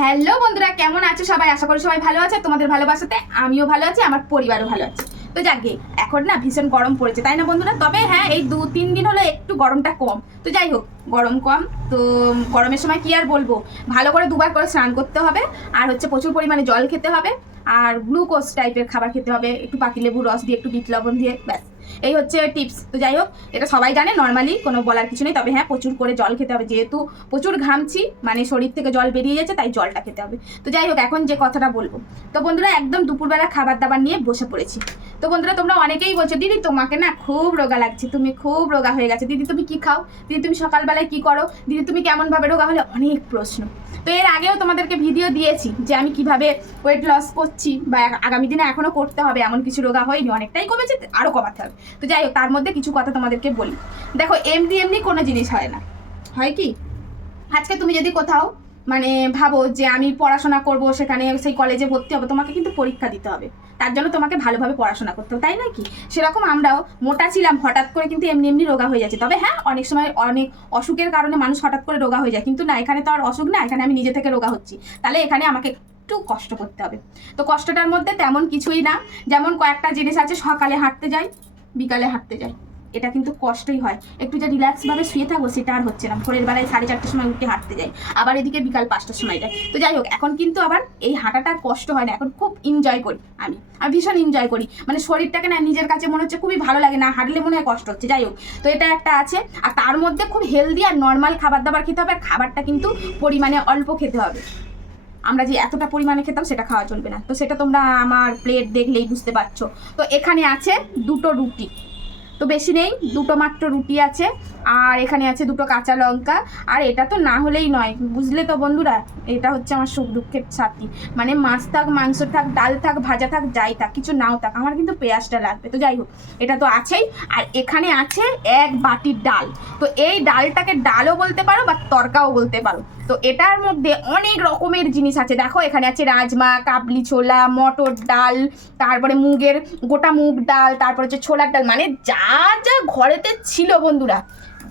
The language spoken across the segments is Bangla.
হ্যালো বন্ধুরা, কেমন আছো সবাই? আশা করি সবাই ভালো আছে। তোমাদের ভালোবাসাতে আমিও ভালো আছি, আমার পরিবারও ভালো আছে। তো যাকে এখন না ভীষণ গরম পড়েছে, তাই না বন্ধুরা? তবে হ্যাঁ এই দু তিন দিন হলো একটু গরমটা কম। তো যাই হোক, গরম কম। তো গরমের সময় কি আর বলব? ভালো করে দুবার করে স্নান করতে হবে, আর হচ্ছে প্রচুর পরিমাণে জল খেতে হবে, আর গ্লুকোজ টাইপের খাবার খেতে হবে, একটু পাতিলেবুর রস দিয়ে, একটু বিট লবণ দিয়ে, ব্যাস। এই হচ্ছে টিপস তো যাই হোক, এটা সবাই জানে নর্মালি কোনো বলার কিছু নেই, তবে হ্যাঁ প্রচুর করে জল খেতে হবে। যেহেতু প্রচুর ঘামছি মানে শরীর থেকে জল বেরিয়ে যাচ্ছে, তাই জলটা খেতে হবে। তো যাই হোক, এখন যে কথাটা বলব। তো বন্ধুরা, একদম দুপুরবেলা খাবার দাবার নিয়ে বসে পড়েছি। তো বন্ধুরা, তোমরা অনেকেই বলছো, দিদি, তোমাকে না খুব রোগা লাগছে, তুমি খুব রোগা হয়ে গেছে। দিদি, তুমি কি খাও? দিদি, তুমি সকালবেলায় কি করো? দিদি, তুমি কেমন ভাবে রোগা হলে? অনেক প্রশ্ন। তো এর আগেও তোমাদেরকে ভিডিও দিয়েছি, যে আমি কীভাবে ওয়েট লস করছি, বা আগামী দিনে এখনও করতে হবে, এমন কিছু রোগা হয়নি, অনেকটাই কমেছে আরও কমাতে হবে। তো যাই হোক, তার মধ্যে কিছু কথা তোমাদেরকে বলি। দেখো, এমনি এমনি কোনো জিনিস হয় না। হয় কি? আজকে তুমি যদি কোথাও মানে ভাবো যে আমি পড়াশোনা করব, সেখানে সেই কলেজে ভর্তি হবে, তোমাকে কিন্তু পরীক্ষা দিতে হবে। তার জন্য তোমাকে ভালোভাবে পড়াশোনা করতে হবে, তাই না কি? সেরকম আমরাও মোটা ছিলাম, হঠাৎ করে কিন্তু এমনি এমনি রোগা হয়ে যাচ্ছে। তবে হ্যাঁ অনেক সময় অনেক অসুখের কারণে মানুষ হঠাৎ করে রোগা হয়ে যায়। কিন্তু না, এখানে তো আর অসুখ না, এখানে আমি নিজে থেকে রোগা হচ্ছি। তাহলে এখানে আমাকে একটু কষ্ট করতে হবে। তো কষ্টটার মধ্যে তেমন কিছুই না। যেমন কয়েকটা জিনিস আছে, সকালে হাঁটতে যাই। বিকালে হাঁটতে যাই। এটা কিন্তু কষ্টই হয়। একটু যে রিল্যাক্স ভাবে শুয়ে থাকব সেটা আর হচ্ছে না। ভোরের বেলায় সাড়ে চারটের সময় উঠে হাঁটতে যাই। আবার এদিকে বিকাল পাঁচটার সময় যাই। তো যাই হোক, এখন কিন্তু আবার এই হাঁটাটা কষ্ট হয় না। এখন খুব এনজয় করি আমি। আমি ভীষণ এনজয় করি। মানে শরীরটাকে না, নিজের কাছে মনে হচ্ছে খুবই ভালো লাগে না। হাঁটলে মনে হয় কষ্ট হচ্ছে। যাই হোক, তো এটা একটা আছে। আর তার মধ্যে খুব হেলদি আর নর্মাল খাবার দাবার খেতে হবে। আর খাবারটা কিন্তু পরিমাণে অল্প খেতে হবে। আমরা যে এতটা পরিমাণে খেতাম সেটা খাওয়া চলবে না। তো সেটা তোমরা আমার প্লেট দেখলেই বুঝতে পারছ। তো এখানে আছে দুটো রুটি। তো বেশি নেই, দুটো মাত্র রুটি আছে, আর এখানে আছে দুটো কাঁচা লঙ্কা, আর এটা তো না হলেই নয়, বুঝলে তো বন্ধুরা? এটা হচ্ছে আমার সুখ দুঃখের সাথী মানে মাছ থাক, মাংস থাক, ডাল থাক, ভাজা থাক, যাই থাক, কিছু নাও থাক, আমার কিন্তু পেঁয়াজটা লাগবে। তো যাই হোক, এটা তো আছেই, আর এখানে আছে এক বাটির ডাল। তো এই ডালটাকে ডালও বলতে পারো বা তরকাও বলতে পারো। তো এটার মধ্যে অনেক রকমের জিনিস আছে। দেখো, এখানে আছে রাজমা, কাবলি ছোলা, মটর ডাল, তারপরে মুগের গোটা মুগ ডাল, তারপরে হচ্ছে ছোলার ডাল মানে যা যা যা ঘরেতে ছিল বন্ধুরা,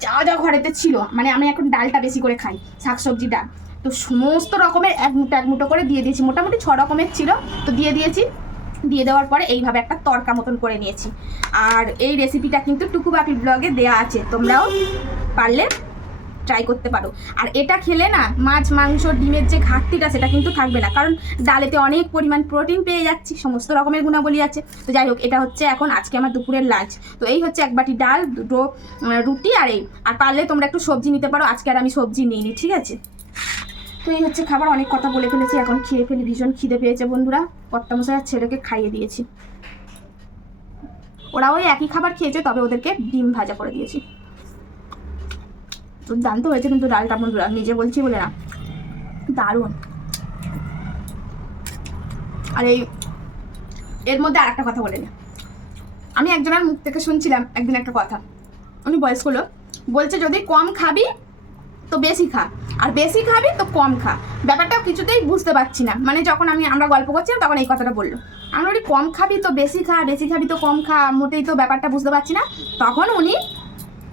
যা যা ঘরেতে ছিল মানে আমি এখন ডালটা বেশি করে খাই, শাকসবজি, ডাল। তো সমস্ত রকমের এক মুঠো এক মুঠো করে দিয়ে দিয়েছি, মোটামুটি ছ রকমের ছিল। তো দিয়ে দিয়েছি, দিয়ে দেওয়ার পরে এইভাবে একটা তরকা মতন করে নিয়েছি। আর এই রেসিপিটা কিন্তু টুকু বাপি ব্লগে দেয়া আছে, তোমরাও পারলে ট্রাই করতে পারো। আর এটা খেলে না মাছ, মাংস, ডিমের যে ঘাটতিটা সেটা কিন্তু থাকবে না। কারণ ডালেতে অনেক পরিমাণ প্রোটিন পেয়ে যাচ্ছি, সমস্ত রকমের গুণাবলী আছে। তো যাই হোক, এটা হচ্ছে এখন আজকে আমার দুপুরের লাঞ্চ তো এই হচ্ছে এক বাটি ডাল, দুটো রুটি আর এই। আর পারলে তোমরা একটু সবজি নিতে পারো, আজকে আর আমি সবজি নিইনি, ঠিক আছে? তো এই হচ্ছে খাবার, অনেক কথা বলে ফেলেছি, এখন খেয়ে ফেলি, ভীষণ খিদে পেয়েছে বন্ধুরা। কর্তা মশাই আর ছেলেকে খাইয়ে দিয়েছি। ওরা ওই একই খাবার খেয়েছে, তবে ওদেরকে ডিম ভাজা করে দিয়েছি। তো জানতে হয়েছে, কিন্তু ডালটা বন্ধুরা নিজে বলছি বলে না। দারুণ। আর এই, এর মধ্যে আর একটা কথা বলে না। আমি একজনের মুখ থেকে শুনছিলাম একদিন একটা কথা। উনি বয়স হলো বলছে, যদি কম খাবি, তো বেশি খা। আর বেশি খাবি, তো কম খা। ব্যাপারটা কিছুতেই বুঝতে পারছি না। মানে যখন আমি, আমরা গল্প করছিলাম, তখন এই কথাটা বলল। আমরা বলি, কম খাবি তো বেশি খা, বেশি খাবি তো কম খা। মোটেই তো ব্যাপারটা বুঝতে পারছি না। তখন উনি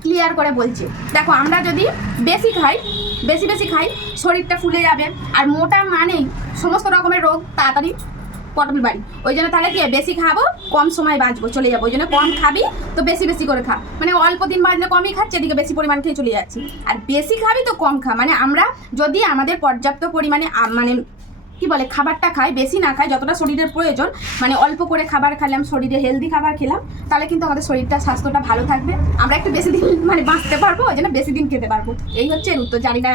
ক্লিয়ার করে বলছে। দেখো, আমরা যদি বেশি খাই, বেশি বেশি খাই, শরীরটা ফুলে যাবে। আর মোটা মানেই সমস্ত রকমের রোগ তাড়াতাড়ি পটল বাড়ি। ওই জন্য তাহলে কি, বেশি খাব, কম সময় বাঁচবো, চলে যাব। ওই জন্য কম খাবি, তো বেশি বেশি করে খা। মানে অল্প দিন বাঁচলে কমই খাচ্ছে, এদিকে বেশি পরিমাণ খেয়ে চলে যাচ্ছি। আর বেশি খাবি তো কম খা। মানে আমরা যদি আমাদের পর্যাপ্ত পরিমাণে মানে কি বলে, খাবারটা খাই বেশি না খাই যতটা শরীরের প্রয়োজন। মানে অল্প করে খাবার খেলাম, শরীরে হেলদি খাবার খেলাম, তাহলে কিন্তু আমাদের শরীরটা, স্বাস্থ্যটা ভালো থাকবে। আমরা একটু বেশি দিন মানে বাঁচতে পারব, ওই জন্য বেশি দিন খেতে পারব। এই হচ্ছে এর উত্তর, জানি না,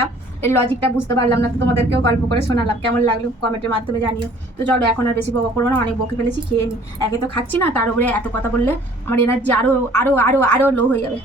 এর লজিকটা বুঝতে পারলাম না, তো তোমাদেরকেও গল্প করে শোনালাম, কেমন লাগল কমেন্টের মাধ্যমে জানিও। তো চলো, এখন আর বেশি বকা করব না, অনেক বকে ফেলেছি, খেয়ে নিই একে তো খাচ্ছি না, তার উপরে এত কথা বললে আমার এনার্জি আরও আরও আরও আরও লো হয়ে যাবে।